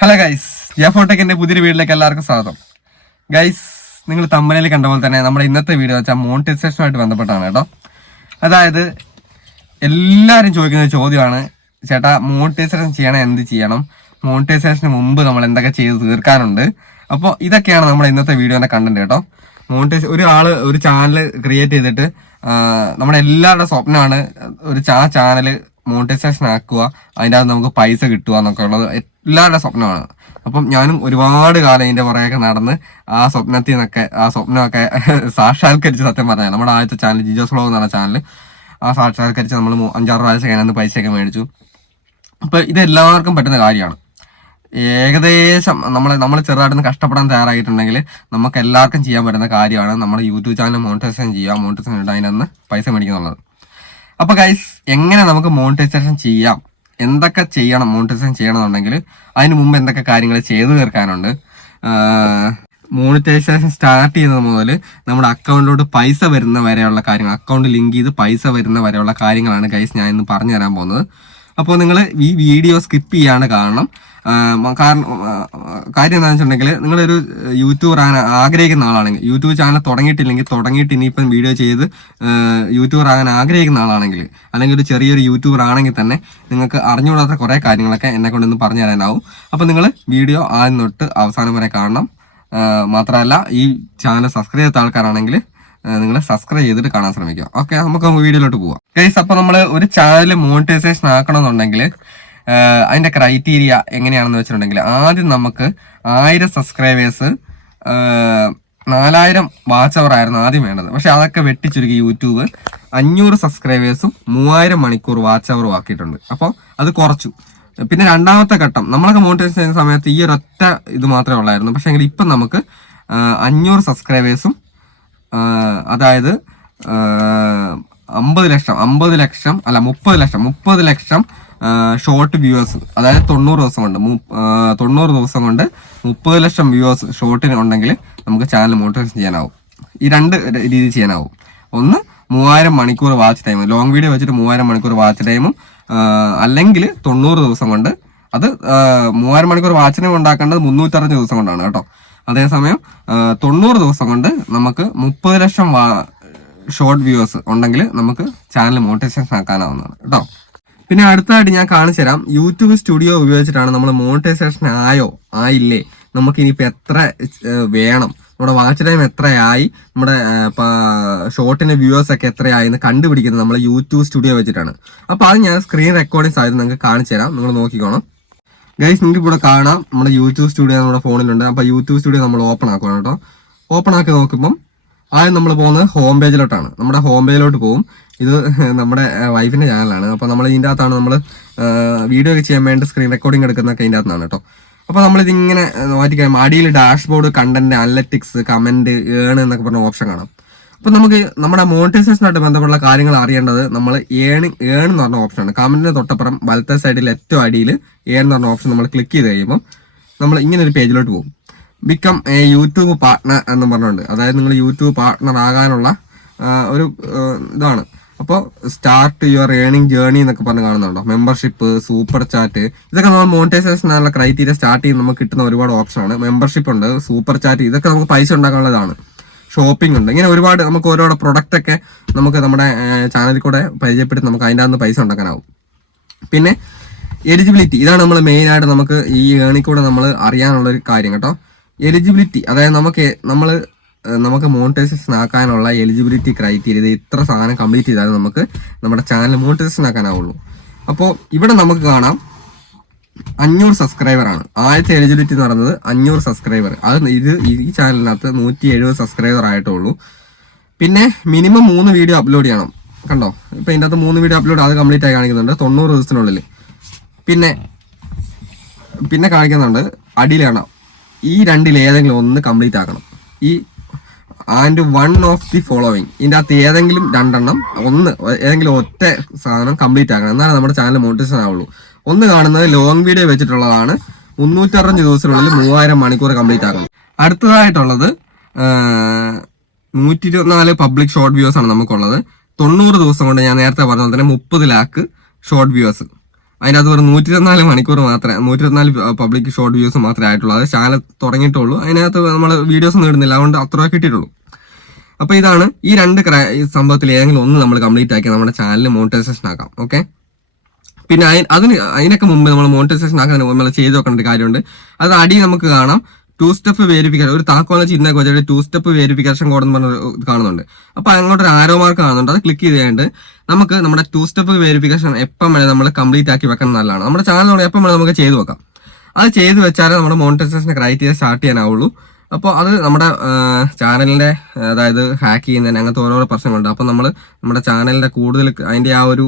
Hello guys ജഫോടെക്കിന്റെ പുതിയൊരു വീട്ടിലേക്ക് എല്ലാവർക്കും സ്വാഗതം. ഗൈസ് നിങ്ങൾ തമ്മനയിൽ കണ്ട പോലെ തന്നെ നമ്മുടെ ഇന്നത്തെ വീഡിയോ വെച്ചാൽ മോണിറ്റൈസേഷനുമായിട്ട് ബന്ധപ്പെട്ടാണ് കേട്ടോ. അതായത് എല്ലാവരും ചോദിക്കുന്ന ഒരു ചോദ്യമാണ് ചേട്ടാ മോണിറ്റൈസേഷൻ ചെയ്യണം എന്ത് ചെയ്യണം? മോണിറ്റൈസേഷന് മുമ്പ് നമ്മൾ എന്തൊക്കെ ചെയ്ത് തീർക്കാനുണ്ട്? അപ്പോൾ ഇതൊക്കെയാണ് നമ്മുടെ ഇന്നത്തെ വീഡിയോന്റെ കണ്ടന്റ് കേട്ടോ. മോണിറ്റൈസ് ഒരു ആൾ ഒരു ചാനൽ ക്രിയേറ്റ് ചെയ്തിട്ട് നമ്മുടെ എല്ലാവരുടെ സ്വപ്നമാണ് ഒരു ചാനൽ മോണിറ്റൈസേഷൻ ആക്കുക. അതിന്റെ അകത്ത് നമുക്ക് പൈസ കിട്ടുക എന്നൊക്കെ ഉള്ളത് എല്ലാവരുടെ സ്വപ്നമാണ്. അപ്പം ഞാനും ഒരുപാട് കാലം അതിന്റെ പുറകെയൊക്കെ നടന്ന് ആ സ്വപ്നത്തിൽ നിന്നൊക്കെ ആ സ്വപ്നമൊക്കെ സാക്ഷാത്കരിച്ച് സത്യം പറഞ്ഞാൽ നമ്മുടെ ആദ്യത്തെ ചാനൽ ജിജോസ് ഫ്ലോഗ് എന്ന് പറഞ്ഞ ചാനൽ ആ സാക്ഷാത്കരിച്ച് നമ്മൾ അഞ്ചാറ് പ്രാവശ്യം കഴിഞ്ഞ പൈസയൊക്കെ മേടിച്ചു. അപ്പോൾ ഇത് എല്ലാവർക്കും പറ്റുന്ന കാര്യമാണ്. ഏകദേശം നമ്മൾ നമ്മൾ ചെറുതായിട്ടൊന്ന് കഷ്ടപ്പെടാൻ തയ്യാറായിട്ടുണ്ടെങ്കിൽ നമുക്ക് എല്ലാവർക്കും ചെയ്യാൻ പറ്റുന്ന കാര്യമാണ് നമ്മുടെ യൂട്യൂബ് ചാനൽ മോണിറ്റൈസേഷൻ ചെയ്യുക മോണിറ്റൈസേഷൻ അതിന്റെ അന്ന് പൈസ മേടിക്കുന്നുള്ളത് അപ്പൊ ഗൈസ് എങ്ങനെ നമുക്ക് മോണിറ്റൈസേഷൻ ചെയ്യാം? എന്തൊക്കെ ചെയ്യണം മോണിറ്റൈസേഷൻ ചെയ്യണമെന്നുണ്ടെങ്കിൽ അതിന് മുമ്പ് എന്തൊക്കെ കാര്യങ്ങൾ ചെയ്തു തീർക്കാനുണ്ട്? മോണിറ്റൈസേഷൻ സ്റ്റാർട്ട് ചെയ്യുന്നത് മുതൽ നമ്മുടെ അക്കൗണ്ടിലോട്ട് പൈസ വരുന്ന വരെയുള്ള കാര്യങ്ങൾ അക്കൗണ്ട് ലിങ്ക് ചെയ്ത് പൈസ വരുന്ന വരെയുള്ള കാര്യങ്ങളാണ് ഗൈസ് ഞാൻ ഇന്ന് പറഞ്ഞു തരാൻ പോകുന്നത്. അപ്പോൾ നിങ്ങൾ ഈ വീഡിയോ സ്കിപ്പ് ചെയ്യാണ്ട് കാണണം. കാരണം കാര്യം എന്താണെന്ന് വെച്ചിട്ടുണ്ടെങ്കിൽ നിങ്ങളൊരു യൂട്യൂബർ ആകാൻ ആഗ്രഹിക്കുന്ന ആളാണെങ്കിൽ യൂട്യൂബ് ചാനൽ തുടങ്ങിയിട്ടില്ലെങ്കിൽ തുടങ്ങിയിട്ട് ഇനിയിപ്പം വീഡിയോ ചെയ്ത് യൂട്യൂബർ ആകാൻ ആഗ്രഹിക്കുന്ന ആളാണെങ്കിൽ അല്ലെങ്കിൽ ഒരു ചെറിയൊരു യൂട്യൂബർ ആണെങ്കിൽ തന്നെ നിങ്ങൾക്ക് അറിഞ്ഞുകൂടാത്ത കുറേ കാര്യങ്ങളൊക്കെ എന്നെ കൊണ്ടൊന്ന് പറഞ്ഞു തരാനാവും. അപ്പോൾ നിങ്ങൾ വീഡിയോ ആദ്യം തൊട്ട് അവസാനം വരെ കാണണം. മാത്രമല്ല ഈ ചാനൽ സബ്സ്ക്രൈബ് ചെയ്ത ആൾക്കാരാണെങ്കിൽ നിങ്ങൾ സബ്സ്ക്രൈബ് ചെയ്തിട്ട് കാണാൻ ശ്രമിക്കുക. ഓക്കെ നമുക്ക് നമുക്ക് വീഡിയോയിലോട്ട് പോവാം. ഗൈസ് അപ്പോൾ നമ്മൾ ഒരു ചാനൽ മോണിറ്റൈസേഷൻ ആക്കണമെന്നുണ്ടെങ്കിൽ അതിന്റെ ക്രൈറ്റീരിയ എങ്ങനെയാണെന്ന് വെച്ചിട്ടുണ്ടെങ്കിൽ ആദ്യം നമുക്ക് ആയിരം സബ്സ്ക്രൈബേഴ്സ് നാലായിരം വാച്ച് അവർ ആയിരുന്നു ആദ്യം വേണ്ടത്. പക്ഷെ അതൊക്കെ വെട്ടിച്ചുരുക്കി യൂട്യൂബ്. അഞ്ഞൂറ് സബ്സ്ക്രൈബേഴ്സും മൂവായിരം മണിക്കൂർ വാച്ച് അവറും ആക്കിയിട്ടുണ്ട്. അപ്പോൾ അത് കുറച്ചു. പിന്നെ രണ്ടാമത്തെ ഘട്ടം. നമ്മളൊക്കെ മോണിറ്റൈസ് ചെയ്യുന്ന സമയത്ത് ഈ ഒരൊറ്റ ഇത് മാത്രമേ ഉള്ളായിരുന്നു. പക്ഷെ എങ്കിൽ ഇപ്പം നമുക്ക് അഞ്ഞൂറ് സബ്സ്ക്രൈബേഴ്സും അതായത് അമ്പത് ലക്ഷം അമ്പത് ലക്ഷം അല്ല മുപ്പത് ലക്ഷം മുപ്പത് ലക്ഷം ഷോർട്ട് വ്യൂവേഴ്സ് അതായത് തൊണ്ണൂറ് ദിവസം കൊണ്ട് തൊണ്ണൂറ് ദിവസം കൊണ്ട് മുപ്പത് ലക്ഷം വ്യൂവേഴ്സ് ഷോർട്ടിന് ഉണ്ടെങ്കിൽ നമുക്ക് ചാനൽ മോട്ടിവേഷൻ ചെയ്യാനാവും. ഈ രണ്ട് രീതി ചെയ്യാനാവും. ഒന്ന് മൂവായിരം മണിക്കൂർ വാച്ച് ടൈം ലോങ് വീഡിയോ വെച്ചിട്ട് മൂവായിരം മണിക്കൂർ വാച്ച് ടൈമും അല്ലെങ്കിൽ തൊണ്ണൂറ് ദിവസം കൊണ്ട് അത് മൂവായിരം മണിക്കൂർ വാച്ച് ടൈം ഉണ്ടാക്കേണ്ടത് മുന്നൂറ്ററുപത് ദിവസം കൊണ്ടാണ് കേട്ടോ. അതേസമയം തൊണ്ണൂറ് ദിവസം കൊണ്ട് നമുക്ക് മുപ്പത് ലക്ഷം ഷോർട്ട് വ്യൂവേഴ്സ് ഉണ്ടെങ്കിൽ നമുക്ക് ചാനൽ മോട്ടിവേഷൻ ആക്കാനാവുന്നതാണ് കേട്ടോ. പിന്നെ അടുത്തതായിട്ട് ഞാൻ കാണിച്ചു തരാം. യൂട്യൂബ് സ്റ്റുഡിയോ ഉപയോഗിച്ചിട്ടാണ് നമ്മൾ മോണിറ്റൈസേഷൻ ആയോ? ആയില്ലേ? നമുക്ക് ഇനിയിപ്പോൾ എത്ര വേണം? നമ്മുടെ വാച്ച് ടൈം എത്രയായി? നമ്മുടെ ഷോർട്ടിന് വ്യൂവേഴ്സ് ഒക്കെ എത്രയായി എന്ന് കണ്ടുപിടിക്കുന്നത് നമ്മൾ യൂട്യൂബ് സ്റ്റുഡിയോ വെച്ചിട്ടാണ്. അപ്പോൾ അത് ഞാൻ സ്ക്രീൻ റെക്കോർഡിങ് ആയിട്ട് നിങ്ങൾക്ക് കാണിച്ചു തരാം. നിങ്ങൾ നോക്കിക്കോണം. ഗൈസ് നിങ്ങൾക്ക് ഇവിടെ കാണാം. നമ്മുടെ യൂട്യൂബ് സ്റ്റുഡിയോ നമ്മുടെ ഫോണിലുണ്ട്. അപ്പോൾ യൂട്യൂബ് സ്റ്റുഡിയോ നമ്മൾ ഓപ്പൺ ആക്കണം കേട്ടോ. ഓപ്പൺ ആക്കി നോക്കുമ്പം ആദ്യം നമ്മൾ പോകുന്നത് ഹോം പേജിലോട്ടാണ് നമ്മുടെ ഹോം പേജിലോട്ട് പോകും ഇത് നമ്മുടെ വൈഫിന്റെ ചാനലാണ് അപ്പോൾ നമ്മൾ ഇതിന്റെ അകത്താണ് നമ്മൾ വീഡിയോ ഒക്കെ ചെയ്യാൻ വേണ്ടി സ്ക്രീൻ റെക്കോർഡിംഗ് എടുക്കുന്നതൊക്കെ ഇതിന്റെ അകത്താണ് കേട്ടോ. അപ്പോൾ നമ്മളിതിങ്ങനെ മാറ്റി കഴിയുമ്പോൾ അടിയിൽ dashboard content analytics comment earn എന്നൊക്കെ പറഞ്ഞ ഓപ്ഷൻ കാണാം. അപ്പോൾ നമുക്ക് നമ്മുടെ മോണിറ്റൈസേഷനായിട്ട് ബന്ധപ്പെട്ട കാര്യങ്ങൾ അറിയേണ്ടത് നമ്മൾ ഏണിംഗ് ഏൺ എന്ന് പറഞ്ഞ ഓപ്ഷനാണ് കമന്റിന് തൊട്ടപ്പുറം വലത്തെ സൈഡിൽ ഏറ്റവും അടിയിൽ ഏൺ എന്ന് പറഞ്ഞ ഓപ്ഷൻ നമ്മൾ ക്ലിക്ക് ചെയ്ത് കഴിയുമ്പോൾ നമ്മൾ ഇങ്ങനെ ഒരു പേജിലോട്ട് പോകും ബിക്കം എ യൂട്യൂബ് പാർട്ട്ണർ എന്ന് പറഞ്ഞുകൊണ്ട് അതായത് നിങ്ങൾ യൂട്യൂബ് പാർട്ട്ണർ ആകാനുള്ള ഒരു ഇതാണ്. അപ്പോൾ സ്റ്റാർട്ട് യുവർ ഏണിംഗ് ജേർണി എന്നൊക്കെ പറഞ്ഞ് കാണുന്നുണ്ടോ? മെമ്പർഷിപ്പ് സൂപ്പർ ചാറ്റ് ഇതൊക്കെ നമ്മൾ മോണിറ്റൈസേഷൻ ആയുള്ള ക്രൈറ്റീരിയ സ്റ്റാർട്ട് ചെയ്യുന്ന നമുക്ക് കിട്ടുന്ന ഒരുപാട് ഓപ്ഷനാണ് മെമ്പർഷിപ്പ് ഉണ്ട് സൂപ്പർ ചാറ്റ് ഇതൊക്കെ നമുക്ക് പൈസ ഉണ്ടാക്കാനുള്ളതാണ്. ഷോപ്പിംഗ് ഉണ്ട് ഇങ്ങനെ ഒരുപാട് നമുക്ക് ഓരോ പ്രൊഡക്റ്റ് ഒക്കെ നമുക്ക് നമ്മുടെ ചാനലിൽ കൂടെ പരിചയപ്പെടുത്തി നമുക്ക് അതിന്റെ അകത്ത് പൈസ ഉണ്ടാക്കാനാവും. പിന്നെ എലിജിബിലിറ്റി ഇതാണ് നമ്മൾ മെയിനായിട്ട് നമുക്ക് ഈ ഏണിൽ കൂടെ നമ്മൾ അറിയാനുള്ള ഒരു കാര്യം കേട്ടോ. എലിജിബിലിറ്റി അതായത് നമുക്ക് നമ്മൾ നമുക്ക് മോണിറ്റൈസേഷൻ ആക്കാനുള്ള എലിജിബിലിറ്റി ക്രൈറ്റീരിയ ഇത് ഇത്ര സാധനം കംപ്ലീറ്റ് ചെയ്താൽ നമുക്ക് നമ്മുടെ ചാനൽ മോണിറ്റൈസേഷൻ ആക്കാനാവുള്ളൂ. അപ്പോൾ ഇവിടെ നമുക്ക് കാണാം അഞ്ഞൂറ് സബ്സ്ക്രൈബർ ആണ്. ആദ്യത്തെ എലിജിബിലിറ്റി പറയുന്നത് അഞ്ഞൂറ് സബ്സ്ക്രൈബർ അത് ഇത് ഈ ചാനലിനകത്ത് നൂറ്റി എഴുപത് സബ്സ്ക്രൈബർ ആയിട്ടുള്ളൂ. പിന്നെ മിനിമം മൂന്ന് വീഡിയോ അപ്ലോഡ് ചെയ്യണം. കണ്ടോ? ഇപ്പൊ ഇതിനകത്ത് മൂന്ന് വീഡിയോ അപ്ലോഡ് അത് കംപ്ലീറ്റ് ആയി കാണിക്കുന്നുണ്ട്. തൊണ്ണൂറ് ദിവസത്തിനുള്ളിൽ പിന്നെ പിന്നെ കാണിക്കുന്നുണ്ട്. അടിയിലാണ്. ഈ രണ്ടിൽ ഏതെങ്കിലും ഒന്ന് കംപ്ലീറ്റ് ആക്കണം. ഈ and one of the following ഇതിന്റെ അകത്ത് ഏതെങ്കിലും രണ്ടെണ്ണം ഒന്ന് ഏതെങ്കിലും ഒറ്റ സാധനം കംപ്ലീറ്റ് ആക്കണം. എന്നാലേ നമ്മുടെ ചാനൽ മോട്ടിവേഷൻ ആവുള്ളൂ. ഒന്ന് കാണുന്നത് ലോങ് വീഡിയോ വെച്ചിട്ടുള്ളതാണ്. മുന്നൂറ്ററുപത് ദിവസത്തിനുള്ളിൽ മൂവായിരം മണിക്കൂർ കംപ്ലീറ്റ് ആക്കണം. അടുത്തതായിട്ടുള്ളത് നൂറ്റി ഇരുപത്തിനാല് പബ്ലിക് ഷോർട്ട് വ്യൂസ് ആണ് നമുക്കുള്ളത്. തൊണ്ണൂറ് ദിവസം കൊണ്ട് ഞാൻ നേരത്തെ പറഞ്ഞ പോലെ തന്നെ മുപ്പത് ലാക്ക് ഷോർട്ട് വ്യൂസ് അതിന്റെ അകത്ത് വെറും നൂറ്റി ഇരുപത്തിനാല് മണിക്കൂർ മാത്രമേ നൂറ്റി ഇരുപത്തിനാല് പബ്ലിക് ഷോർട്ട് വ്യൂസ് മാത്രമേ ആയിട്ടുള്ളൂ. അത് ചാനൽ തുടങ്ങിയിട്ടുള്ളൂ. അതിനകത്ത് നമ്മൾ വീഡിയോസ് നേടുന്നില്ല അതുകൊണ്ട് അത്ര കിട്ടിയിട്ടുള്ളൂ. അപ്പോൾ ഇതാണ് ഈ രണ്ട് ക്ര- സംഭവത്തിൽ ഏതെങ്കിലും ഒന്ന് നമ്മൾ കംപ്ലീറ്റ് ആക്കി നമ്മുടെ ചാനൽ മോണിറ്റൈസേഷൻ ആക്കാം. ഓക്കെ പിന്നെ അതിന് അതിനൊക്കെ മുമ്പ് നമ്മൾ മോണിറ്റൈസേഷൻ ആക്കാൻ നമ്മൾ ചെയ്ത് വെക്കേണ്ട ഒരു കാര്യമുണ്ട്. അത് അടി നമുക്ക് കാണാം. ടു സ്റ്റെപ്പ് വെരിഫിക്കേഷൻ ഒരു താക്കോല ചിഹ്നമൊക്കെ വെച്ചിട്ട് ടു സ്റ്റെപ്പ് വെരിഫിക്കേഷൻ കോഡ് എന്ന് പറഞ്ഞ കാണുന്നുണ്ട്. അപ്പോൾ അങ്ങോട്ട് ഒരു ആരോ മാർക്ക് കാണുന്നുണ്ട്. അത് ക്ലിക്ക് ചെയ്തുകൊണ്ട് നമുക്ക് നമ്മുടെ ടു സ്റ്റെപ്പ് വെരിഫിക്കേഷൻ എപ്പം വേണേൽ നമ്മൾ കംപ്ലീറ്റ് ആക്കി വെക്കാൻ നല്ലതാണ്. നമ്മുടെ ചാനൽ എപ്പം വേണേൽ നമുക്ക് ചെയ്തു വെക്കാം. അത് ചെയ്തു വെച്ചാലേ നമ്മുടെ മോണിറ്റൈസേഷൻ ക്രൈറ്റീരിയ സ്റ്റാർട്ട് ചെയ്യാനാവുള്ളൂ. അപ്പോൾ അത് നമ്മുടെ ചാനലിന്റെ അതായത് ഹാക്ക് ചെയ്യുന്നതിന് അങ്ങനത്തെ ഓരോരോ പ്രശ്നങ്ങളുണ്ട്. അപ്പോൾ നമ്മൾ നമ്മുടെ ചാനലിന്റെ കൂടുതൽ അതിന്റെ ആ ഒരു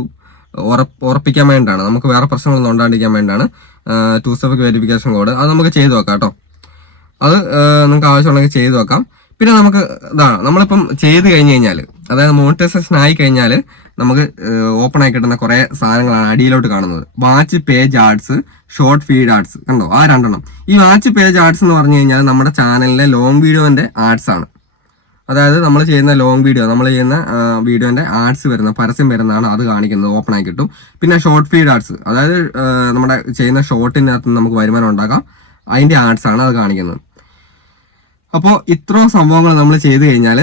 ഉറപ്പ് ഉറപ്പിക്കാൻ വേണ്ടിയിട്ടാണ്. നമുക്ക് വേറെ പ്രശ്നങ്ങളൊന്നും ഉണ്ടാണ്ടിരിക്കാൻ വേണ്ടിയിട്ടാണ് ടു സ്റ്റെപ്പ് വെരിഫിക്കേഷൻ കോഡ് അത് നമുക്ക് ചെയ്തു നോക്കാം കേട്ടോ. അത് നിങ്ങൾക്ക് ആവശ്യമുണ്ടെങ്കിൽ ചെയ്തു വെക്കാം പിന്നെ നമുക്ക് ഇതാണ് നമ്മളിപ്പം ചെയ്ത് കഴിഞ്ഞ് കഴിഞ്ഞാൽ അതായത് മോണിറ്റൈസേഷൻ ആയി കഴിഞ്ഞാൽ നമുക്ക് ഓപ്പൺ ആയി കിട്ടുന്ന കുറേ സാധനങ്ങളാണ് അടിയിലോട്ട് കാണുന്നത്. Watch page arts short feed arts കണ്ടോ? ആ രണ്ടെണ്ണം. ഈ വാച്ച് പേജ് ആർട്സ് എന്ന് പറഞ്ഞു കഴിഞ്ഞാൽ നമ്മുടെ ചാനലിലെ ലോങ് വീഡിയോന്റെ ആർട്സ് ആണ്. അതായത് നമ്മൾ ചെയ്യുന്ന ലോങ് വീഡിയോ നമ്മൾ ചെയ്യുന്ന വീഡിയോന്റെ ആർട്സ് വരുന്ന പരസ്യം വരുന്നതാണ് അത് കാണിക്കുന്നത് ഓപ്പൺ ആയി കിട്ടും. പിന്നെ ഷോർട്ട് ഫീഡ് ആർട്സ് അതായത് നമ്മുടെ ചെയ്യുന്ന ഷോർട്ടിനകത്ത് നമുക്ക് വരുമാനം ഉണ്ടാക്കാം. അതിന്റെ ആർട്സ് ആണ് അത് കാണിക്കുന്നത്. അപ്പോൾ ഇത്രയും സംഭവങ്ങൾ നമ്മൾ ചെയ്തു കഴിഞ്ഞാൽ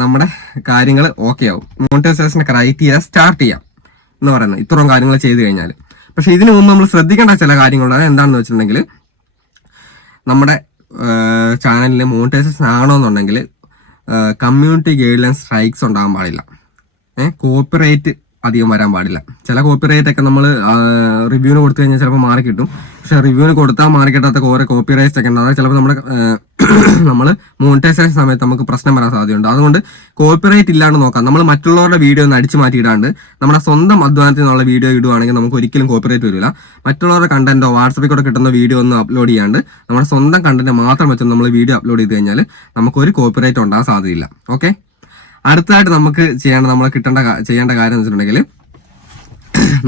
നമ്മുടെ കാര്യങ്ങൾ ഓക്കെ ആവും. മോണിറ്റൈസേഷന്റെ ക്രൈറ്റീരിയ സ്റ്റാർട്ട് ചെയ്യാം എന്ന് പറയുന്നത് ഇത്രയും കാര്യങ്ങൾ ചെയ്തു കഴിഞ്ഞാൽ പക്ഷെ ഇതിനു മുമ്പ് നമ്മൾ ശ്രദ്ധിക്കേണ്ട ചില കാര്യങ്ങളുണ്ട്. എന്താണെന്ന് വെച്ചിട്ടുണ്ടെങ്കിൽ നമ്മുടെ ചാനലിൽ മോണിറ്റൈസേഷൻ ആണോന്നുണ്ടെങ്കിൽ കമ്മ്യൂണിറ്റി ഗൈഡ് ഗൈഡ്ലൈൻ സ്ട്രൈക്സ് ഉണ്ടാകാൻ പാടില്ല. ഏഹ് കോപ്പിറൈറ്റ് അധികം വരാൻ പാടില്ല. ചില കോപ്പിറൈറ്റ് ഒക്കെ നമ്മൾ റിവ്യൂവിന് കൊടുത്തു കഴിഞ്ഞാൽ ചിലപ്പോൾ മാറി കിട്ടും. പക്ഷെ റിവ്യൂവിന് കൊടുത്താൽ മാറി കിട്ടാത്ത കുറേ കോപ്പിറൈറ്റ്സ് ഒക്കെ ഉണ്ട്. അതായത് ചിലപ്പോൾ നമ്മുടെ നമ്മൾ മോണിറ്റൈസേഷൻ സമയത്ത് നമുക്ക് പ്രശ്നം വരാൻ സാധ്യതയുണ്ട്. അതുകൊണ്ട് കോപ്പിറൈറ്റ് ഇല്ലാണ്ട് നോക്കാം. നമ്മൾ മറ്റുള്ളവരുടെ വീഡിയോ ഒന്ന് അടിച്ചു മാറ്റിയിടാണ്ട് നമ്മുടെ സ്വന്തം അധ്വാനത്തിൽ നിന്നുള്ള വീഡിയോ ഇടുവാണെങ്കിൽ നമുക്ക് ഒരിക്കലും കോപ്പിറൈറ്റ് വരില്ല. മറ്റുള്ളവരുടെ കണ്ടന്റോ വാട്സപ്പിൽ കൂടെ കിട്ടുന്ന വീഡിയോ ഒന്നും അപ്ലോഡ് ചെയ്യാണ്ട് നമ്മുടെ സ്വന്തം കണ്ടന്റ് മാത്രം വെച്ച് നമ്മൾ വീഡിയോ അപ്ലോഡ് ചെയ്ത് കഴിഞ്ഞാൽ നമുക്ക് ഒരു കോപ്പിറൈറ്റ് ഉണ്ടാകാൻ സാധ്യതയില്ല. ഓക്കെ അടുത്തതായിട്ട് നമുക്ക് ചെയ്യേണ്ട നമ്മൾ കിട്ടേണ്ട ചെയ്യേണ്ട കാര്യം എന്ന് വെച്ചിട്ടുണ്ടെങ്കിൽ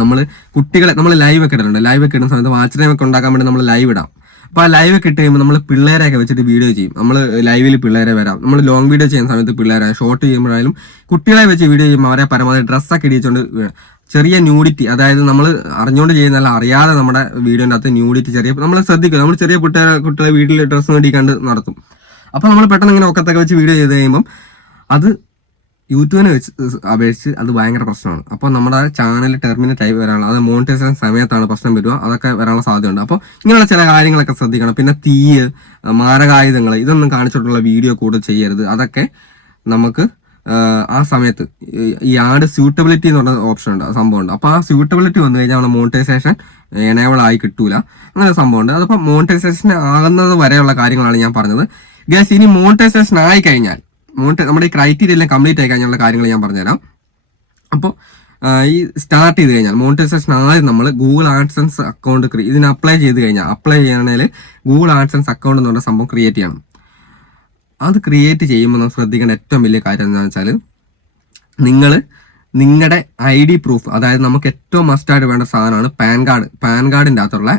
നമ്മൾ കുട്ടികളെ നമ്മൾ ലൈവ് ഒക്കെ ഇടുന്നുണ്ട് ലൈവ് ഒക്കെ ഇടുന്ന സമയത്ത് വാച്ച് ടൈം ഒക്കെ ഉണ്ടാക്കാൻ വേണ്ടി നമ്മൾ ലൈവ് ഇടാം. അപ്പോൾ ആ ലൈവ് ഒക്കെ ഇട്ട് കഴിയുമ്പോൾ നമ്മൾ പിള്ളേരെയൊക്കെ വെച്ചിട്ട് വീഡിയോ ചെയ്യും. നമ്മൾ ലൈവിൽ പിള്ളേരെ വരാം. നമ്മൾ ലോങ് വീഡിയോ ചെയ്യുന്ന സമയത്ത് പിള്ളേരെ ഷോർട്ട് ചെയ്യുമ്പോഴായാലും കുട്ടികളെ വെച്ച് വീഡിയോ ചെയ്യുമ്പോൾ അവരെ പരമാവധി ഡ്രസ്സൊക്കെ ഇടിച്ചുകൊണ്ട് ചെറിയ ന്യൂഡിറ്റി അതായത് നമ്മൾ അറിഞ്ഞുകൊണ്ട് ചെയ്യുന്നതല്ല അറിയാതെ നമ്മുടെ വീഡിയോന്റെ അകത്ത് ന്യൂഡിറ്റി ചെറിയ നമ്മൾ ശ്രദ്ധിക്കും. നമ്മൾ ചെറിയ കുട്ടികളെ കുട്ടികളെ വീട്ടിൽ ഡ്രസ്സ് മേടിക്കാണ്ട് നടത്തും. അപ്പോൾ നമ്മൾ പെട്ടെന്ന് ഇങ്ങനെ ഒക്കത്തൊക്കെ വെച്ച് വീഡിയോ ചെയ്ത് കഴിയുമ്പം അത് യൂട്യൂബിനെ വെച്ച് അപേക്ഷിച്ച് അത് ഭയങ്കര പ്രശ്നമാണ്. അപ്പോൾ നമ്മുടെ ചാനൽ ടെർമിനേറ്റ് ആയി വരാനുള്ള അത് മോണിറ്റൈസേഷൻ സമയത്താണ് പ്രശ്നം വരിക അതൊക്കെ വരാനുള്ള സാധ്യതയുണ്ട്. അപ്പോൾ ഇങ്ങനെയുള്ള ചില കാര്യങ്ങളൊക്കെ ശ്രദ്ധിക്കണം. പിന്നെ തീയ് മാരകായുധങ്ങൾ ഇതൊന്നും കാണിച്ചിട്ടുള്ള വീഡിയോ കൂടുതൽ ചെയ്യരുത്. അതൊക്കെ നമുക്ക് ആ സമയത്ത് ഈ- ആഡ് സ്യൂട്ടബിലിറ്റി എന്ന് പറഞ്ഞ ഓപ്ഷൻ ഉണ്ട് ആ സംഭവമുണ്ട് അപ്പോൾ ആ സ്യൂട്ടബിലിറ്റി വന്നു കഴിഞ്ഞാൽ നമ്മുടെ മോണിറ്റൈസേഷൻ എനേബിൾ ആയി കിട്ടൂല. അങ്ങനെ സംഭവം സംഭവമുണ്ട്. അതിപ്പോൾ മോണിറ്റൈസേഷൻ ആകുന്നത് വരെയുള്ള കാര്യങ്ങളാണ് ഞാൻ പറഞ്ഞത്. ഗ്യാസ് ഇനി മോണിറ്റൈസേഷൻ ആയി കഴിഞ്ഞാൽ നമ്മുടെ ഈ ക്രൈറ്റീരിയ എല്ലാം കംപ്ലീറ്റ് ആയി കഴിഞ്ഞുള്ള കാര്യങ്ങൾ ഞാൻ പറഞ്ഞുതരാം. അപ്പോൾ ഈ സ്റ്റാർട്ട് ചെയ്ത് കഴിഞ്ഞാൽ മോണിറ്റൈസേഷൻ ആദ്യം നമ്മൾ ഗൂഗിൾ ആഡ്സൻസ് അക്കൗണ്ട് ഇതിന് അപ്ലൈ ചെയ്ത് കഴിഞ്ഞാൽ അപ്ലൈ ചെയ്യണമെങ്കിൽ ഗൂഗിൾ ആഡ്സൻസ് അക്കൗണ്ട് എന്ന് പറഞ്ഞ സംഭവം ക്രിയേറ്റ് ചെയ്യണം. അത് ക്രിയേറ്റ് ചെയ്യുമ്പോൾ നമ്മൾ ശ്രദ്ധിക്കേണ്ട ഏറ്റവും വലിയ കാര്യം എന്താണെന്ന് വെച്ചാൽ നിങ്ങൾ നിങ്ങളുടെ ഐ ഡി പ്രൂഫ് അതായത് നമുക്ക് ഏറ്റവും മസ്റ്റായിട്ട് വേണ്ട സാധനമാണ് പാൻ കാർഡ്. പാൻ കാർഡിന്റെ അകത്തുള്ള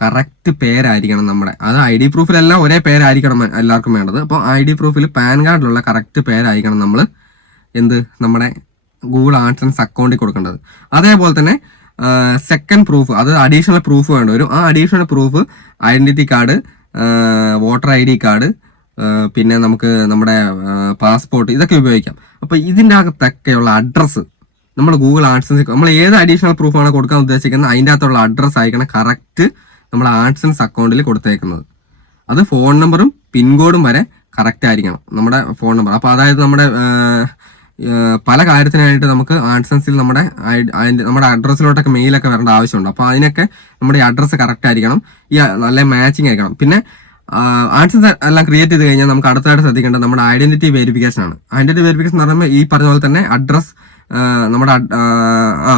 കറക്റ്റ് പേരായിരിക്കണം നമ്മുടെ. അത് ഐ ഡി പ്രൂഫിലെല്ലാം ഒരേ പേരായിരിക്കണം എല്ലാവർക്കും വേണ്ടത്. അപ്പോൾ ഐ ഡി പ്രൂഫിൽ പാൻ കാർഡിലുള്ള കറക്റ്റ് പേരായിരിക്കണം നമ്മൾ എന്ത്? നമ്മുടെ ഗൂഗിൾ ആർട്സൻസ് അക്കൗണ്ടിൽ കൊടുക്കേണ്ടത്. അതേപോലെ തന്നെ സെക്കൻഡ് പ്രൂഫ് അത് അഡീഷണൽ പ്രൂഫ് വേണ്ടി ആ additional proof identity card voter I D card പിന്നെ നമുക്ക് നമ്മുടെ പാസ്പോർട്ട് ഇതൊക്കെ ഉപയോഗിക്കാം. അപ്പോൾ ഇതിന്റെ അകത്തൊക്കെയുള്ള അഡ്രസ്സ് നമ്മൾ ഗൂഗിൾ ആർട്സൻസ് നമ്മൾ ഏത് അഡീഷണൽ പ്രൂഫാണ് കൊടുക്കാൻ ഉദ്ദേശിക്കുന്നത്? അതിന്റെ അകത്തുള്ള അഡ്രസ്സ് അയക്കണം കറക്റ്റ് നമ്മൾ ആഡ്സൻസ് അക്കൗണ്ടിൽ കൊടുത്തേക്കുന്നത്. അത് ഫോൺ നമ്പറും പിൻകോഡും വരെ കറക്റ്റ് ആയിരിക്കണം. നമ്മുടെ ഫോൺ നമ്പർ. അപ്പോൾ അതായത് നമ്മുടെ പല കാര്യത്തിനായിട്ട് നമുക്ക് ആഡ്സൻസിൽ നമ്മുടെ നമ്മുടെ അഡ്രസ്സിലോട്ടൊക്കെ മെയിലൊക്കെ വരേണ്ട ആവശ്യമുണ്ട്. അപ്പോൾ അതിനൊക്കെ നമ്മുടെ അഡ്രസ്സ് കറക്റ്റ് ആയിരിക്കണം. ഈ നല്ല മാച്ചിങ് ആയിരിക്കണം. പിന്നെ ആഡ്സൻസ് എല്ലാം ക്രിയേറ്റ് ചെയ്ത് കഴിഞ്ഞാൽ നമുക്ക് അടുത്തതായിട്ട് ശ്രദ്ധിക്കേണ്ടത് നമ്മുടെ ഐഡന്റിറ്റി വെരിഫിക്കേഷൻ ആണ് ഐഡന്റിറ്റി വെരിഫിക്കേഷൻ എന്ന് പറയുമ്പോൾ ഈ പറഞ്ഞ പോലെ തന്നെ അഡ്രസ് നമ്മുടെ ആ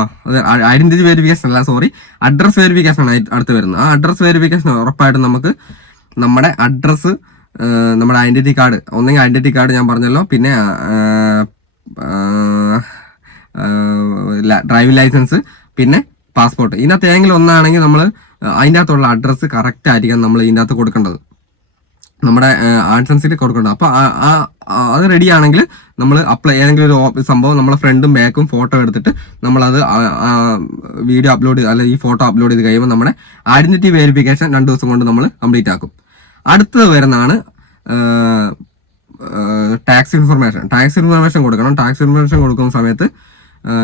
ഐഡന്റിറ്റി വെരിഫിക്കേഷൻ അല്ല സോറി അഡ്രസ് വെരിഫിക്കേഷൻ ആണ് അടുത്ത് വരുന്നത്. ആ അഡ്രസ് വെരിഫിക്കേഷൻ ഉറപ്പായിട്ടും നമുക്ക് നമ്മുടെ അഡ്രസ്സ് നമ്മുടെ ഐഡന്റിറ്റി കാർഡ് ഒന്നെങ്കിൽ ഐഡന്റിറ്റി കാർഡ് ഞാൻ പറഞ്ഞല്ലോ. പിന്നെ ഡ്രൈവിംഗ് ലൈസൻസ് പിന്നെ പാസ്പോർട്ട് ഇതിനകത്ത് ഏതെങ്കിലും ഒന്നാണെങ്കിൽ നമ്മൾ അതിന്റെ അകത്തുള്ള അഡ്രസ്സ് കറക്റ്റ് ആയിരിക്കണം നമ്മൾ ഇതിന്റെ അകത്ത് കൊടുക്കേണ്ടത്. നമ്മുടെ ആർട്സ് കൊടുക്കണം സയൻസിൽ ആ- അപ്പൊ അത് റെഡി ആണെങ്കിൽ നമ്മൾ അപ്ലൈ ഏതെങ്കിലും ഒരു സംഭവം നമ്മളെ ഫ്രണ്ടും ബാക്കും ഫോട്ടോ എടുത്തിട്ട് നമ്മളത് വീഡിയോ അപ്ലോഡ് അല്ലെങ്കിൽ ഈ ഫോട്ടോ അപ്ലോഡ് ചെയ്ത് കഴിയുമ്പോൾ നമ്മുടെ ഐഡന്റിറ്റി വെരിഫിക്കേഷൻ രണ്ട് ദിവസം കൊണ്ട് നമ്മൾ കംപ്ലീറ്റ് ആക്കും. അടുത്തത് വരുന്നതാണ് ടാക്സ് ഇൻഫർമേഷൻ ടാക്സ് ഇൻഫർമേഷൻ കൊടുക്കണം. ടാക്സ് ഇൻഫർമേഷൻ കൊടുക്കുന്ന സമയത്ത്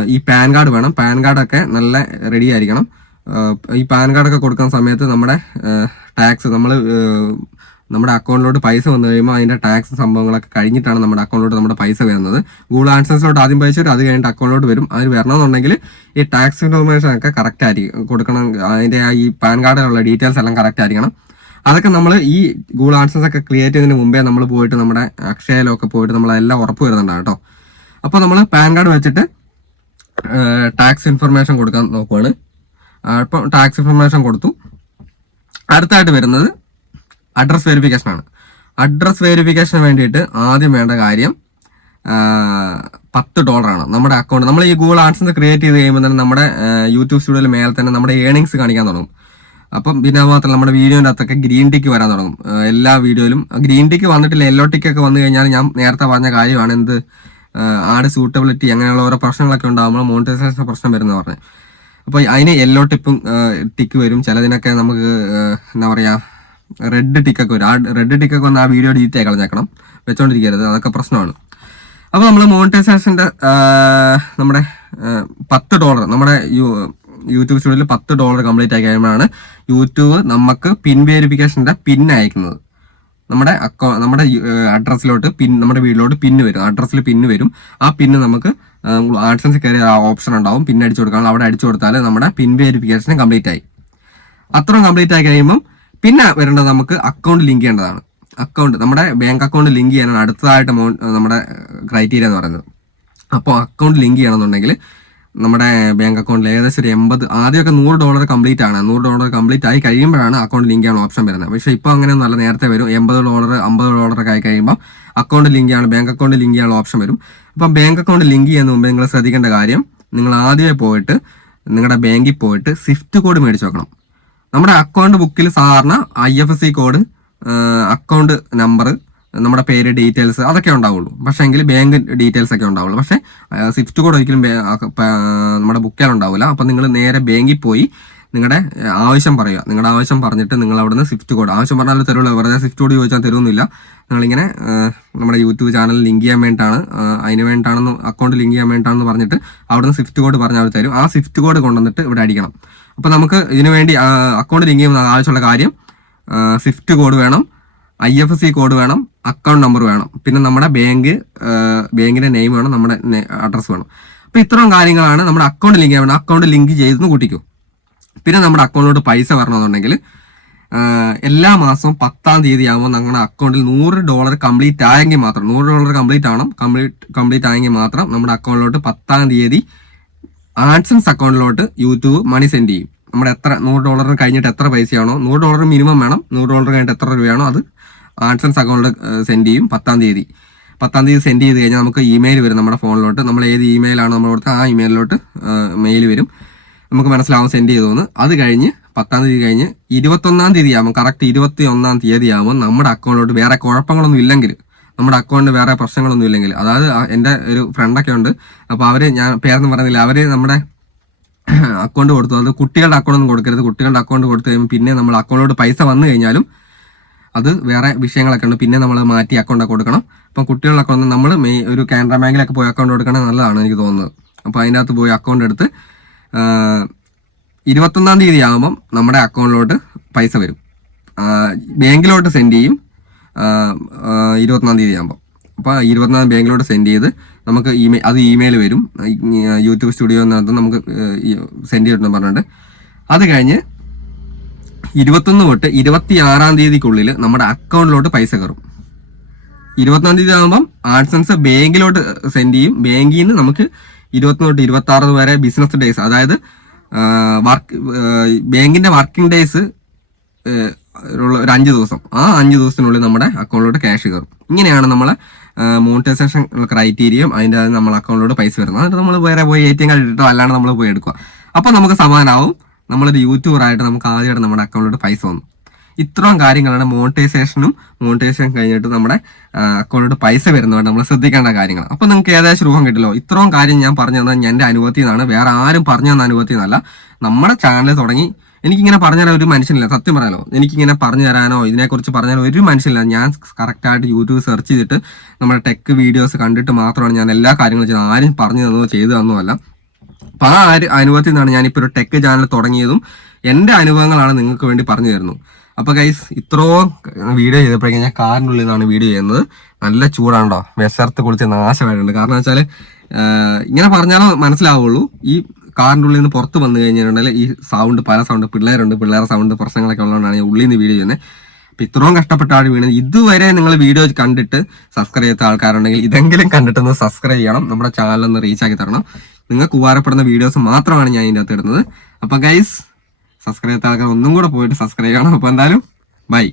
ഈ പാൻ കാർഡ് വേണം. പാൻ കാർഡൊക്കെ നല്ല റെഡി ആയിരിക്കണം. ഈ പാൻ കാർഡൊക്കെ കൊടുക്കുന്ന സമയത്ത് നമ്മുടെ ടാക്സ് നമ്മൾ നമ്മുടെ അക്കൗണ്ടിലോട്ട് പൈസ വന്നു കഴിയുമ്പോൾ അതിന്റെ ടാക്സ് സംഭവങ്ങളൊക്കെ കഴിഞ്ഞിട്ടാണ് നമ്മുടെ അക്കൗണ്ടിലോട്ട് നമ്മുടെ പൈസ വരുന്നത്. ഗൂഗിൾ ആൻസേഴ്സിലോട്ട് ആദ്യം പൈസ വരും അത് കഴിഞ്ഞിട്ട് അക്കൗണ്ടിലോട്ട് വരും. അതിന് വരണമെന്നുണ്ടെങ്കിൽ ഈ ടാക്സ് ഇൻഫർമേഷൻ ഒക്കെ കറക്റ്റ് ആയിരിക്കും. കൊടുക്കണം അതിന്റെ ഈ പാൻ കാർഡിലുള്ള ഡീറ്റെയിൽസ് എല്ലാം കറക്റ്റ് ആയിരിക്കണം. അതൊക്കെ നമ്മൾ ഈ ഗൂഗിൾ ആൻസേഴ്സ് ഒക്കെ ക്രിയേറ്റ് ചെയ്തതിന് മുമ്പേ നമ്മൾ പോയിട്ട് നമ്മുടെ അക്ഷയയിലൊക്കെ പോയിട്ട് നമ്മൾ എല്ലാം ഉറപ്പ് വരുന്നുണ്ടാവും കേട്ടോ. അപ്പോൾ നമ്മൾ പാൻ കാർഡ് വെച്ചിട്ട് ടാക്സ് ഇൻഫർമേഷൻ കൊടുക്കാൻ നോക്കുവാണ്. അപ്പോൾ ടാക്സ് ഇൻഫർമേഷൻ കൊടുത്തു. അടുത്തായിട്ട് വരുന്നത് അഡ്രസ് വെരിഫിക്കേഷൻ ആണ്. അഡ്രസ് വെരിഫിക്കേഷന് വേണ്ടിയിട്ട് ആദ്യം വേണ്ട കാര്യം പത്ത് ഡോളറാണ് നമ്മുടെ അക്കൗണ്ട് നമ്മൾ ഈ ഗൂഗിൾ ആഡ്സ് ക്രിയേറ്റ് ചെയ്ത് കഴിയുമ്പോൾ തന്നെ നമ്മുടെ യൂട്യൂബ് സ്റ്റുഡിയോയിൽ മേലെ തന്നെ നമ്മുടെ ഏണിങ്സ് കാണിക്കാൻ തുടങ്ങും. അപ്പം പിന്നെ മാത്രം നമ്മുടെ വീഡിയോന്റെ അകത്തൊക്കെ ഗ്രീൻ ടിക്ക് വരാൻ തുടങ്ങും. എല്ലാ വീഡിയോയിലും ഗ്രീൻ ടിക്ക് വന്നിട്ടില്ല യെല്ലോ ടിക്ക് ഒക്കെ വന്നു കഴിഞ്ഞാൽ ഞാൻ നേരത്തെ പറഞ്ഞ കാര്യമാണ് എന്ത് ആഡ് സൂട്ടബിലിറ്റി അങ്ങനെയുള്ള ഓരോ പ്രശ്നങ്ങളൊക്കെ ഉണ്ടാകുമ്പോൾ മോണിറ്റൈസേഷൻ പ്രശ്നം വരുന്നത് പറഞ്ഞു. അപ്പോൾ അതിന് യെല്ലോ ടിപ്പും ടിക്ക് വരും. ചിലതിനൊക്കെ നമുക്ക് എന്താ പറയുക റെഡ് ടിക്കൊക്കെ വരും. ആ റെഡ് ടിക്കൊക്കെ വന്ന് ആ വീഡിയോ ഡിലീറ്റ് ആയി കളഞ്ഞേക്കണം. വെച്ചോണ്ടിരിക്കരുത്. അതൊക്കെ പ്രശ്നമാണ്. അപ്പോൾ നമ്മൾ മോണിറ്റൈസേഷന്റെ നമ്മുടെ പത്ത് ഡോളർ നമ്മുടെ യൂട്യൂബ് സ്റ്റുഡിയോയിൽ പത്ത് ഡോളർ കംപ്ലീറ്റ് ആയി കഴിയുമ്പോഴാണ് യൂട്യൂബ് നമുക്ക് പിൻ വേരിഫിക്കേഷന്റെ പിൻ അയക്കുന്നത്. നമ്മുടെ അക്കൗ നമ്മുടെ അഡ്രസ്സിലോട്ട് പിൻ നമ്മുടെ വീട്ടിലോട്ട് പിന്ന് വരും. അഡ്രസ്സിൽ പിന്ന് വരും. ആ പിന്ന് നമുക്ക് ആഡ്സൻസ് കയറി ആ ഓപ്ഷൻ ഉണ്ടാവും. പിൻ അടിച്ചു കൊടുക്കാനുള്ള അവിടെ അടിച്ചു കൊടുത്താൽ നമ്മുടെ പിൻ വെരിഫിക്കേഷൻ കംപ്ലീറ്റ് ആയി. അത്രയും കംപ്ലീറ്റ് ആയി കഴിയുമ്പം പിന്നെ വരേണ്ടത് നമുക്ക് അക്കൗണ്ട് ലിങ്ക് ചെയ്യേണ്ടതാണ്. അക്കൗണ്ട് നമ്മുടെ ബാങ്ക് അക്കൗണ്ട് ലിങ്ക് ചെയ്യാനാണ് അടുത്തതായിട്ട് നമ്മുടെ ക്രൈറ്റീരിയ എന്ന് പറയുന്നത്. അപ്പോൾ അക്കൗണ്ട് ലിങ്ക് ചെയ്യണമെന്നുണ്ടെങ്കിൽ നമ്മുടെ ബാങ്ക് അക്കൗണ്ടിൽ ഏകദേശം ഒരു എൺപത് ആദ്യമൊക്കെ നൂറ് ഡോളർ കംപ്ലീറ്റ് ആണ്. നൂറ് ഡോളർ കംപ്ലീറ്റ് ആയി കഴിയുമ്പോഴാണ് അക്കൗണ്ട് ലിങ്ക് ചെയ്യാൻ ഓപ്ഷൻ വരുന്നത്. പക്ഷേ ഇപ്പോൾ അങ്ങനെ നല്ല നേരത്തെ വരും. എൺപത് ഡോളർ അമ്പത് ഡോളറൊക്കെ ആയി കഴിയുമ്പോൾ അക്കൗണ്ട് ലിങ്ക് ചെയ്യാണ് ബാങ്ക് അക്കൗണ്ട് ലിങ്ക് ചെയ്യാനുള്ള ഓപ്ഷൻ വരും. അപ്പം ബാങ്ക് അക്കൗണ്ട് ലിങ്ക് ചെയ്യുന്ന മുമ്പ് നിങ്ങൾ ശ്രദ്ധിക്കേണ്ട കാര്യം നിങ്ങൾ ആദ്യമേ പോയിട്ട് നിങ്ങളുടെ ബാങ്കിൽ പോയിട്ട് സ്വിഫ്റ്റ് കോഡ് മേടിച്ച് വെക്കണം. നമ്മുടെ അക്കൗണ്ട് ബുക്കിൽ സാധാരണ I F S C code account number നമ്മുടെ പേര് ഡീറ്റെയിൽസ് അതൊക്കെ ഉണ്ടാവുള്ളൂ. പക്ഷേ എങ്കിൽ ബാങ്ക് ഡീറ്റെയിൽസ് ഒക്കെ ഉണ്ടാവുള്ളൂ. പക്ഷേ സ്വിഫ്റ്റ് കോഡ് ഒരിക്കലും നമ്മുടെ ബുക്കിൽ ഉണ്ടാവില്ല അപ്പം നിങ്ങൾ നേരെ ബാങ്കിൽ പോയി നിങ്ങളുടെ ആവശ്യം പറയുക. നിങ്ങളുടെ ആവശ്യം പറഞ്ഞിട്ട് നിങ്ങൾ അവിടുന്ന് സ്വിഫ്റ്റ് കോഡ് ആവശ്യം പറഞ്ഞാലും തരുള്ളൂ. വെറുതെ സ്വിഫ്റ്റ് കോഡ് ചോദിച്ചാൽ തരുന്നില്ല. നിങ്ങളിങ്ങനെ നമ്മുടെ യൂട്യൂബ് ചാനൽ ലിങ്ക് ചെയ്യാൻ വേണ്ടിയിട്ടാണ് അതിന് വേണ്ടിയിട്ടാണെന്ന് അക്കൗണ്ട് ലിങ്ക് ചെയ്യാൻ വേണ്ടിയിട്ടാണെന്ന് പറഞ്ഞിട്ട് അവിടുന്ന് സ്വിഫ്റ്റ് കോഡ് പറഞ്ഞാൽ തരും. ആ സ്വിഫ്റ്റ് കോഡ് കൊണ്ടുവന്നിട്ട് ഇവിടെ അടിക്കണം. അപ്പോൾ നമുക്ക് ഇതിനു വേണ്ടി അക്കൗണ്ട് ലിങ്ക് ചെയ്യുന്ന ആവശ്യമുള്ള കാര്യം സ്വിഫ്റ്റ് കോഡ് വേണം I F S C code വേണം അക്കൗണ്ട് നമ്പർ വേണം. പിന്നെ നമ്മുടെ ബാങ്ക് ബാങ്കിന്റെ നെയിം വേണം നമ്മുടെ അഡ്രസ്സ് വേണം. അപ്പോൾ ഇത്രയും കാര്യങ്ങളാണ് നമ്മുടെ അക്കൗണ്ട് ലിങ്ക് വേണം അക്കൗണ്ട് ലിങ്ക് ചെയ്തെന്ന് കൂട്ടിക്കോ. പിന്നെ നമ്മുടെ അക്കൗണ്ടിലോട്ട് പൈസ വരണമെന്നുണ്ടെങ്കിൽ എല്ലാ മാസവും പത്താം തീയതി ആകുമ്പോൾ നമ്മുടെ അക്കൗണ്ടിൽ നൂറ് ഡോളർ കംപ്ലീറ്റ് ആയെങ്കിൽ മാത്രം നൂറ് ഡോളർ കംപ്ലീറ്റ് ആവണം കംപ്ലീറ്റ് കംപ്ലീറ്റ് ആയെങ്കിൽ മാത്രം നമ്മുടെ അക്കൗണ്ടിലോട്ട് പത്താം തീയതി ആഡ്സൻസ് അക്കൗണ്ടിലോട്ട് യൂട്യൂബ് മണി സെൻഡ് ചെയ്യും. നമ്മുടെ എത്ര നൂറ് ഡോളർ കഴിഞ്ഞിട്ട് എത്ര പൈസയാണോ നൂറ് ഡോളർ മിനിമം വേണം നൂറ് ഡോളർ കഴിഞ്ഞിട്ട് എത്ര രൂപയാണോ അത് ആഡ്സൻസ് അക്കൗണ്ടിൽ സെൻഡ് ചെയ്യും പത്താം തീയതി. പത്താം തീയതി സെൻഡ് ചെയ്ത് കഴിഞ്ഞാൽ നമുക്ക് ഇമെയിൽ വരും നമ്മുടെ ഫോണിലോട്ട്. നമ്മൾ ഏത് ഇമെയിലാണോ നമ്മൾ കൊടുത്തത് ആ ഇമെയിലിലോട്ട് മെയിൽ വരും. നമുക്ക് മനസ്സിലാവും സെൻഡ് ചെയ്തോന്ന്. അത് കഴിഞ്ഞ് പത്താം തീയതി കഴിഞ്ഞ് ഇരുപത്തൊന്നാം തീയതി ആകുമ്പോൾ കറക്റ്റ് ഇരുപത്തി ഒന്നാം തീയതി ആകുമ്പോൾ നമ്മുടെ അക്കൗണ്ടിലോട്ട്. വേറെ കുഴപ്പങ്ങളൊന്നും ഇല്ലെങ്കിൽ നമ്മുടെ അക്കൗണ്ടിൽ വേറെ പ്രശ്നങ്ങളൊന്നും ഇല്ലെങ്കിൽ. അതായത് എന്റെ ഒരു ഫ്രണ്ടൊക്കെ ഉണ്ട്. അപ്പോൾ അവർ ഞാൻ പേരൊന്നും പറഞ്ഞില്ല. അവർ നമ്മുടെ അക്കൗണ്ട് കൊടുത്തു. അത് കുട്ടികളുടെ അക്കൗണ്ട് ഒന്നും കൊടുക്കരുത്. കുട്ടികളുടെ അക്കൗണ്ട് കൊടുത്തു കഴിയുമ്പോൾ പിന്നെ നമ്മൾ അക്കൗണ്ടിലോട്ട് പൈസ വന്നു കഴിഞ്ഞാലും അത് വേറെ വിഷയങ്ങളൊക്കെ ഉണ്ട്. പിന്നെ നമ്മൾ മാറ്റി അക്കൗണ്ട് കൊടുക്കണം. അപ്പം കുട്ടികളുടെ അക്കൗണ്ട് നമ്മൾ മെയ് ഒരു കാനറ ബാങ്കിലൊക്കെ പോയി അക്കൗണ്ട് കൊടുക്കണം നല്ലതാണ് എനിക്ക് തോന്നുന്നത്. അപ്പോൾ അതിന്റെ അകത്ത് പോയി അക്കൗണ്ട് എടുത്ത് ഇരുപത്തൊന്നാം തീയതി ആകുമ്പം നമ്മുടെ അക്കൗണ്ടിലോട്ട് പൈസ വരും. ബാങ്കിലോട്ട് സെൻഡ് ചെയ്യും. ഇരുപത്തൊന്നാം തീയതി ആകുമ്പോൾ അപ്പോൾ ഇരുപത്തിനാല് ബാങ്കിലോട്ട് സെൻഡ് ചെയ്ത് നമുക്ക് ഇമെയിൽ അത് ഇമെയിൽ വരും. യൂട്യൂബ് സ്റ്റുഡിയോ എന്നകത്ത് നമുക്ക് സെൻഡ് ചെയ്തിട്ടുണ്ട് പറഞ്ഞിട്ട് അത് കഴിഞ്ഞ് ഇരുപത്തൊന്ന് തൊട്ട് ഇരുപത്തി ആറാം തീയതിക്കുള്ളിൽ നമ്മുടെ അക്കൗണ്ടിലോട്ട് പൈസ കയറും. ഇരുപത്തൊന്നാം തീയതി ആകുമ്പം ആഡ്സൻസ് ബാങ്കിലോട്ട് സെൻഡ് ചെയ്യും. ബാങ്കിൽ നിന്ന് നമുക്ക് ഇരുപത്തൊന്ന് തൊട്ട് ഇരുപത്തി ആറ് വരെ ബിസിനസ് ഡേയ്സ് അതായത് വർക്ക് ബാങ്കിന്റെ വർക്കിംഗ് ഡേയ്സ് ഉള്ള ഒരു അഞ്ച് ദിവസം. ആ അഞ്ച് ദിവസത്തിനുള്ളിൽ നമ്മുടെ അക്കൗണ്ടിലോട്ട് ക്യാഷ് കയറും ഇങ്ങനെയാണ് നമ്മളെ മോണിറ്റൈസേഷൻ ക്രൈറ്റീരിയം അതിന്റെ അത് നമ്മളെ അക്കൗണ്ടിലോട്ട് പൈസ വരുന്നത്. എന്നിട്ട് നമ്മൾ വേറെ പോയി എ ടി എം കാർഡ് അല്ലാണ്ട് നമ്മൾ പോയി എടുക്കുക. അപ്പോൾ നമുക്ക് സമാനാവും നമ്മളൊരു യൂട്യൂബറായിട്ട് നമുക്ക് ആദ്യമായിട്ട് നമ്മുടെ അക്കൗണ്ടിലോട്ട് പൈസ വന്നു. ഇത്രയും കാര്യങ്ങളാണ് മോണിറ്റൈസേഷനും മോണിറ്റൈസേഷൻ കഴിഞ്ഞിട്ട് നമ്മുടെ അക്കൗണ്ടിലോട്ട് പൈസ വരുന്നതുകൊണ്ട് നമ്മൾ ശ്രദ്ധിക്കേണ്ട കാര്യങ്ങൾ. അപ്പോൾ നിങ്ങൾക്ക് ഏകദേശം രൂപം കിട്ടില്ലോ. ഇത്രയും കാര്യം ഞാൻ പറഞ്ഞു തന്നത് എന്റെ അനുഭവത്തിൽ നിന്നാണ്. വേറെ ആരും പറഞ്ഞു തന്ന അനുഭവത്തിൽ നിന്നല്ല. നമ്മുടെ ചാനൽ തുടങ്ങി എനിക്കിങ്ങനെ പറഞ്ഞു തരാൻ ഒരു മനുഷ്യനില്ല. സത്യം പറയാനോ എനിക്കിങ്ങനെ പറഞ്ഞു തരാനോ ഇതിനെക്കുറിച്ച് പറഞ്ഞു തരാനോ ഒരു മനുഷ്യനില്ല. ഞാൻ കറക്റ്റായിട്ട് യൂട്യൂബ് സെർച്ച് ചെയ്തിട്ട് നമ്മുടെ ടെക് വീഡിയോസ് കണ്ടിട്ട് മാത്രമാണ് ഞാൻ എല്ലാ കാര്യങ്ങളും ചെയ്തത്. ആരും പറഞ്ഞു തന്നോ ചെയ്തു തന്നോ അല്ല. അപ്പൊ ആ അനുഭവത്തിൽ നിന്നാണ് ഞാനിപ്പോൾ ഒരു ടെക് ചാനൽ തുടങ്ങിയതും എന്റെ അനുഭവങ്ങളാണ് നിങ്ങൾക്ക് വേണ്ടി പറഞ്ഞു തരുന്നു അപ്പോൾ ഗൈസ് ഇത്രയും വീഡിയോ ചെയ്തപ്പോഴേക്കും ഞാൻ കാറിനുള്ളിൽ നിന്നാണ് വീഡിയോ ചെയ്യുന്നത്. നല്ല ചൂടാണ്ടോ വിശർത്ത് കുളിച്ച് നാശമായിട്ടുണ്ട്. കാരണം വെച്ചാൽ ഇങ്ങനെ പറഞ്ഞാലോ മനസ്സിലാവുള്ളൂ. ഈ കാറിന്റെ ഉള്ളിൽ നിന്ന് പുറത്ത് വന്നു കഴിഞ്ഞിട്ടുണ്ടെങ്കിൽ ഈ സൗണ്ട് പല സൗണ്ട് പിള്ളേരുണ്ട് പിള്ളേരെ സൗണ്ട് പ്രശ്നങ്ങളൊക്കെ ഉള്ളതുകൊണ്ടാണ് ഞാൻ ഉള്ളിൽ നിന്ന് വീഡിയോ ചെയ്യുന്നത്. അപ്പം ഇത്രയും കഷ്ടപ്പെട്ടാണ് വീണത് ഇതുവരെ നിങ്ങൾ വീഡിയോ കണ്ടിട്ട് സബ്സ്ക്രൈബ് ചെയ്ത ആൾക്കാരുണ്ടെങ്കിൽ ഇതെങ്കിലും കണ്ടിട്ടൊന്ന് സബ്സ്ക്രൈബ് ചെയ്യണം. നമ്മുടെ ചാനലൊന്ന് ഒന്ന് റീച്ച് ആക്കി തരണം. നിങ്ങൾക്ക് ഉപകാരപ്പെടുന്ന വീഡിയോസ് മാത്രമാണ് ഞാൻ ഇതിന്റെ അകത്ത് ഇടുന്നത്. അപ്പം ഗൈസ് സബ്സ്ക്രൈബ് ചെയ്ത ആൾക്കാർ ഒന്നും കൂടെ പോയിട്ട് സബ്സ്ക്രൈബ് ചെയ്യണം. അപ്പോൾ എന്തായാലും ബൈ